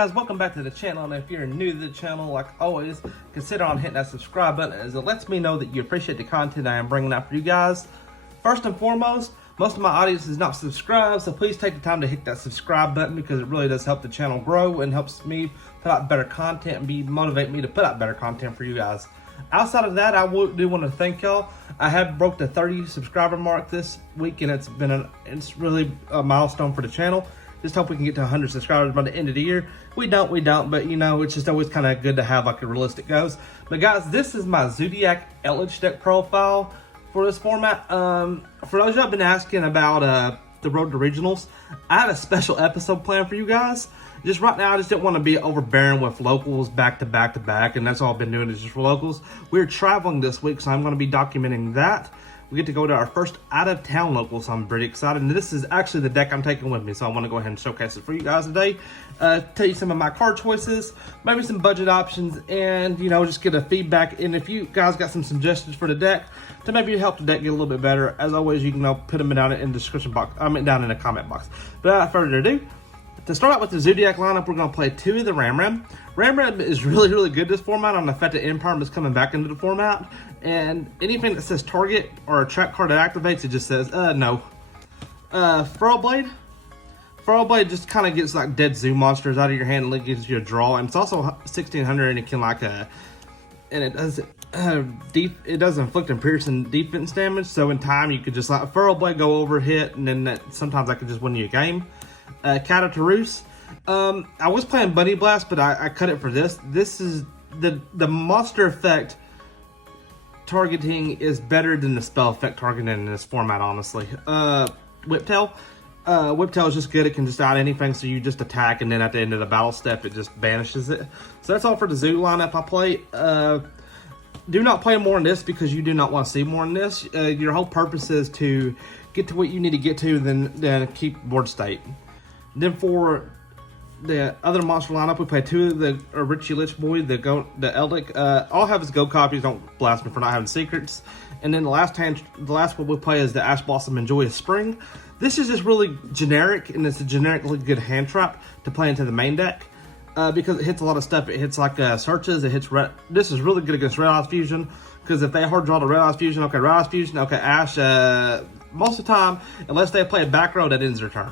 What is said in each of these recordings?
guys, welcome back to the channel, and if you're new to the channel, like always, consider on hitting that subscribe button as it lets me know that you appreciate the content I am bringing out for you guys. First and foremost, most of my audience is not subscribed, so please take the time to hit that subscribe button because it really does help the channel grow and helps me put out better content and motivate me to put out better content for you guys. Outside of that, I do want to thank y'all. I have broke the 30 subscriber mark this week, and it's really a milestone for the channel. Just hope we can get to 100 subscribers by the end of the year. We don't, but you know, it's just always kind of good to have like a realistic goals. But guys, this is my Zoodiac Eldlich deck profile for this format. For those y'all been asking about the Road to Regionals, I have a special episode planned for you guys. Just right now, I just didn't want to be overbearing with locals back to back, and that's all I've been doing is just for locals. We're traveling this week, so I'm going to be documenting that. We get to go to our first out-of-town local, so I'm pretty excited. And this is actually the deck I'm taking with me, so I want to go ahead and showcase it for you guys today. Tell you some of my card choices, maybe some budget options, and, you know, just get a feedback. And if you guys got some suggestions for the deck to maybe help the deck get a little bit better, as always, you can put them down in the description box. Down in the comment box. But without further ado, to start out with the Zoodiac lineup, we're going to play two of the Ram. Ram is really good this format. On the fact that Empire is coming back into the format. And anything that says target or a trap card that activates, it just says, no. Furrow Blade just kind of gets like dead zoo monsters out of your hand and gives you a draw. And it's also 1600 and it can like and it does inflict and piercing defense damage. So in time, you could just like Furrow Blade go over, hit, and then sometimes I could just win you a game. Catatarus. I was playing Bunny Blast, but I cut it for this. This is the monster effect targeting is better than the spell effect targeting in this format, honestly. Whiptail. Whiptail is just good. It can just add anything, so you just attack, and then at the end of the battle step, it just banishes it. So that's all for the Zoo lineup I play. Do not play more in this because you do not want to see more in this. Your whole purpose is to get to what you need to get to, then keep board state. Then for the other monster lineup, we play two of the Richie Lich Boy, the Eldlich. All I have is gold copies. Don't blast me for not having secrets. And then the last one we play is the Ash Blossom and Joyous Spring. This is just really generic, and it's a generically good hand trap to play into the main deck because it hits a lot of stuff. It hits like searches. It hits red. This is really good against Red Eyes Fusion because if they hard draw the Red Eyes Fusion, okay, Red Eyes Fusion, okay, Ash. Most of the time, unless they play a back row, that ends their turn.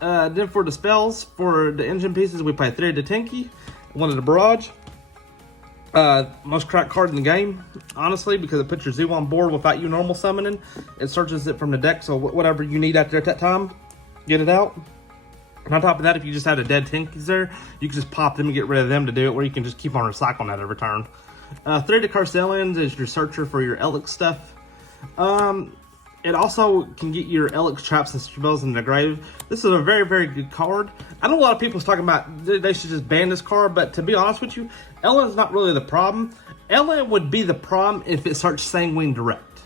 Then for the spells, for the engine pieces, we play 3 of the Tinky, 1 of the Barrage. Most cracked card in the game, honestly, because it puts your zoo on board without you normal summoning. It searches it from the deck, so whatever you need out there at that time, get it out. And on top of that, if you just had a dead Tinkies there, you can just pop them and get rid of them to do it, where you can just keep on recycling that every turn. 3 of the Carcelians is your searcher for your Eldlich stuff. It also can get your Eldlich traps and spells in the grave. This is a very good card. I know a lot of people talking about they should just ban this card, but to be honest with you, Ellen's not really the problem. Ellen would be the problem if it searched Sanguine Direct.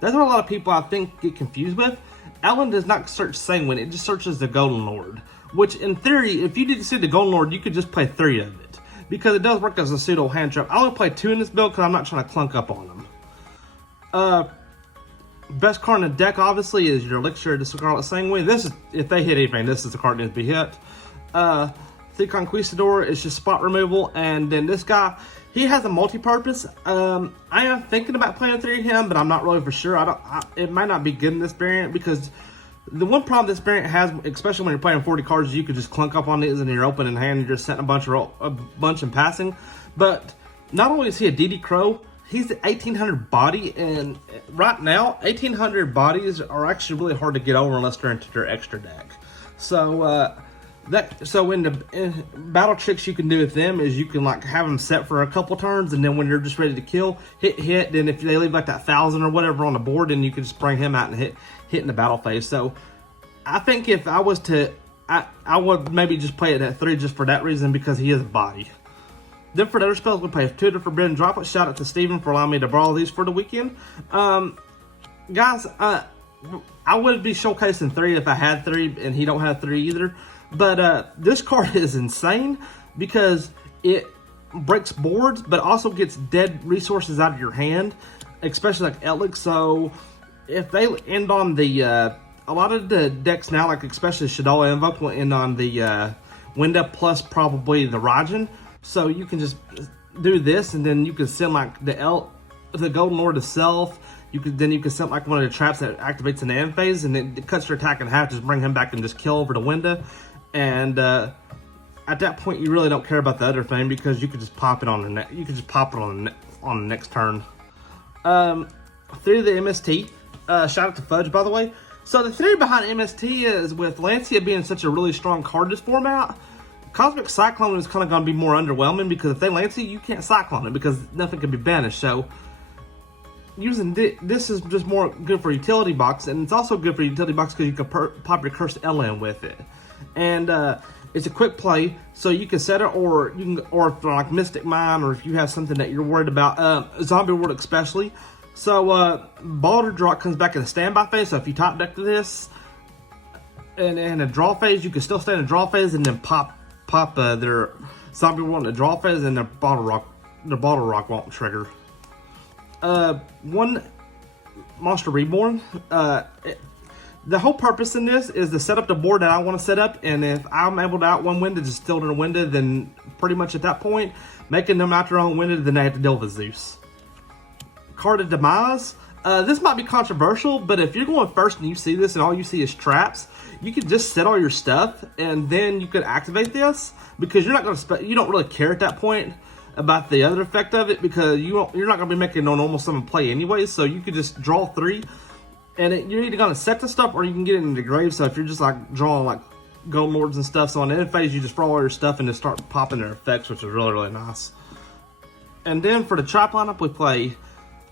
That's what a lot of people, I think, get confused with. Ellen does not search Sanguine, it just searches the Golden Lord. Which, in theory, if you didn't see the Golden Lord, you could just play 3 of it. Because it does work as a pseudo hand trap. I only play 2 in this build because I'm not trying to clunk up on them. Best card in the deck, obviously, is your Elixir of the Scarlet Sanguine. This is, if they hit anything, this is the card that needs to be hit. The Conquistador is just spot removal. And then this guy, he has a multi-purpose. I am thinking about playing 3 of him, but I'm not really for sure. It might not be good in this variant because the one problem this variant has, especially when you're playing 40 cards, is you could just clunk up on these in your opening hand and you're just setting a bunch and passing. But not only is he a DD Crow, he's the 1800 body, and right now, 1800 bodies are actually really hard to get over unless they're into their extra deck. So, in battle tricks you can do with them is you can like have them set for a couple turns, and then when you're just ready to kill, hit. Then if they leave like that 1000 or whatever on the board, then you can just bring him out and hit in the battle phase. So, I think if I was to, I would maybe just play it at 3 just for that reason because he is a body. Then for the other spells, we play 2 of the Forbidden Droplet. Shout out to Steven for allowing me to borrow these for the weekend. Guys, I would be showcasing 3 if I had 3, and he don't have 3 either. But this card is insane because it breaks boards, but also gets dead resources out of your hand, especially like Eldlich. So if they end on the a lot of the decks now, like especially Shaddoll Invoke, will end on the Winda plus probably the Raijin. So you can just do this, and then you can send like the Golden Lord itself. You can send like one of the traps that activates in the end phase, and it cuts your attack in half. Just bring him back and just kill over the Winda. And at that point, you really don't care about the other thing because you could just pop it on the on the next turn. Theory of the MST. Shout out to Fudge, by the way. So the theory behind MST is with Lancia being such a really strong card this format, Cosmic Cyclone is kind of going to be more underwhelming because if they Lancia, you can't Cyclone it because nothing can be banished. So using this is just more good for utility box, and it's also good for utility box because you can pop your Cursed LN with it. And it's a quick play, so you can set it, or for like Mystic Mine, or if you have something that you're worried about, Zombie World especially. So Baldur Draw comes back in a standby phase. So if you top deck to this and in a draw phase, you can still stay in a draw phase and then pop their Zombie World in a draw phase, and their Bottle Rock won't trigger. One Monster Reborn. The whole purpose in this is to set up the board that I want to set up, and if I'm able to out one Winda, just steal their Winda, then pretty much at that point, making them out their own Winda, then they have to deal with Zeus. Card of Demise. This might be controversial, but if you're going first and you see this and all you see is traps, you can just set all your stuff and then you could activate this because you're not going to you don't really care at that point about the other effect of it because you're not going to be making no normal summon play anyway. So you could just draw 3, and you're either going to set the stuff or you can get it into the grave. So if you're just like drawing like Golden Lords and stuff, so on the end phase you just throw all your stuff and just start popping their effects, which is really nice. And then for the trap lineup, we play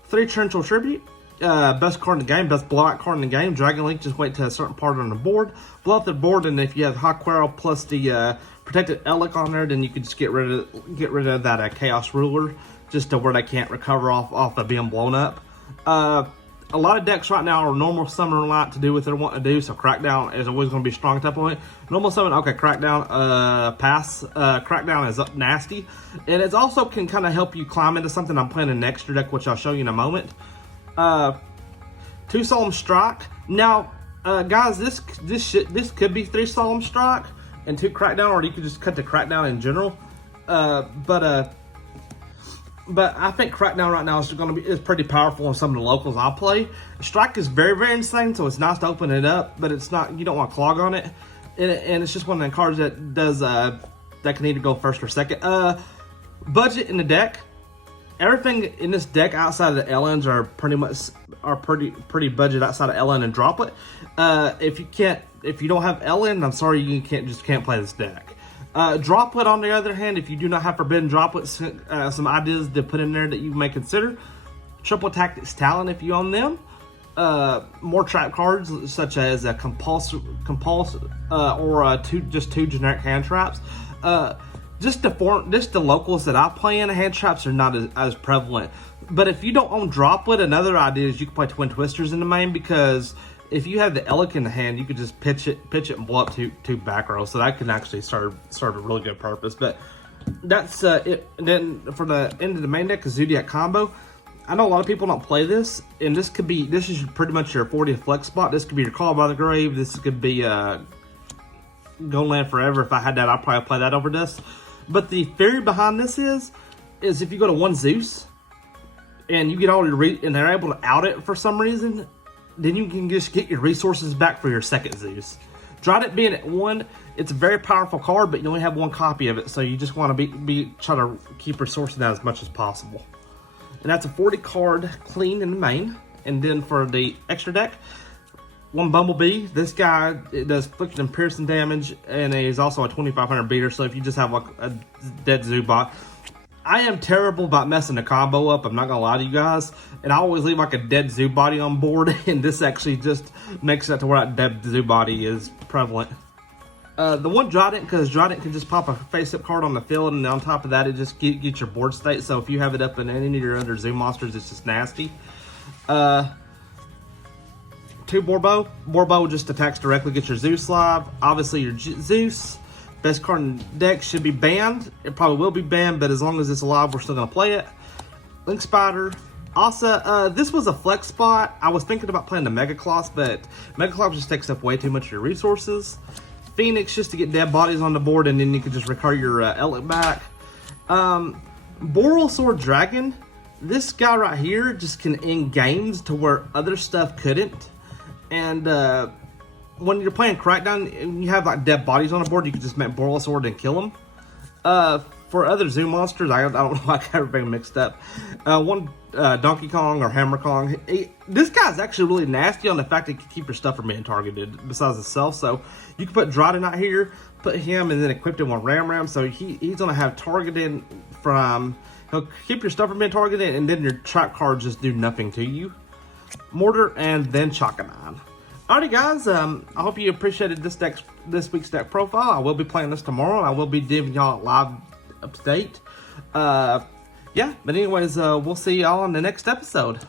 3 Torrential Tribute. Best card in the game, best blowout card in the game. Dragon Link, just wait to a certain part on the board. Blow up the board, and if you have Hawkquarrel plus the protected Eldlich on there, then you can just get rid of that Chaos Ruler, just to where they can't recover off of being blown up. A lot of decks right now are normal summon a lot to do what they want to do, so Crackdown is always going to be strong at that point. Normal summon, okay, Crackdown, pass. Crackdown is up nasty, and it also can kind of help you climb into something. I'm playing an extra deck, which I'll show you in a moment. 2 Solemn Strike. Now, guys, this could be 3 Solemn Strike and 2 Crackdown, or you could just cut the Crackdown in general. But I think Crackdown right now is pretty powerful on some of the locals I play. Strike is very insane, so it's nice to open it up, but it's not. You don't want to clog on it, and it's just one of the cards that does that can either go first or second. Budget in the deck. Everything in this deck outside of the LNs are pretty budget outside of LN and Droplet. If you don't have LN, I'm sorry, you can't play this deck. Droplet, on the other hand, if you do not have Forbidden Droplets, some ideas to put in there that you may consider. Triple Tactics Talent if you own them. More trap cards such as a Compulse, or just 2 generic hand traps. Just the locals that I play in, hand traps are not as prevalent. But if you don't own Droplet, another idea is you can play Twin Twisters in the main, because if you have the Eldlich in the hand, you could just pitch it and blow up two back rows. So that can actually serve a really good purpose. But that's it. And then for the end of the main deck, a Zoodiac combo. I know a lot of people don't play this, and this is pretty much your 40th flex spot. This could be your Call by the Grave. This could be Golden Land Forever. If I had that, I'd probably play that over this. But the theory behind this is if you go to 1 Zeus and you get all your and they're able to out it for some reason, then you can just get your resources back for your second Zeus. Dryden being at 1, it's a very powerful card, but you only have 1 copy of it, so you just want to try to keep resourcing that as much as possible. And that's a 40 card clean in the main. And then for the extra deck, 1 Bumblebee. This guy does Affliction and Piercing damage, and he's also a 2500 beater, so if you just have like a dead Zoobot. I am terrible about messing the combo up, I'm not gonna lie to you guys, and I always leave like a dead Zoobody on board, and this actually just makes it to where that dead Zoobody is prevalent. The one Dryden, because Dryden can just pop a face-up card on the field, and on top of that, it just gets your board state, so if you have it up in any of your other Zoo monsters, it's just nasty. 2 Borbo. Borbo just attacks directly, gets your Zeus live. Obviously, your Zeus. Best card in the deck should be banned. It probably will be banned, but as long as it's alive, we're still going to play it. Link Spider. Also, this was a flex spot. I was thinking about playing the Mega Closs, but Mega Closs just takes up way too much of your resources. Phoenix just to get dead bodies on the board, and then you can just recur your Eldlich back. Boral Sword Dragon, this guy right here just can end games to where other stuff couldn't. And when you're playing Crackdown and you have like dead bodies on the board, you can just make Boral Sword and kill them. For other zoo monsters, I don't know, I got everything mixed up. Donkey Kong or Hammer Kong. This guy's actually really nasty on the fact that he can keep your stuff from being targeted besides itself. So you can put Dryden out here, put him, and then equip him with Ram. So he's going to have targeted from... He'll keep your stuff from being targeted, and then your trap cards just do nothing to you. Mortar, and then Chakanine. Alrighty guys, I hope you appreciated this week's deck profile. I will be playing this tomorrow, and I will be giving y'all a live update. Yeah, but anyways, we'll see y'all in the next episode.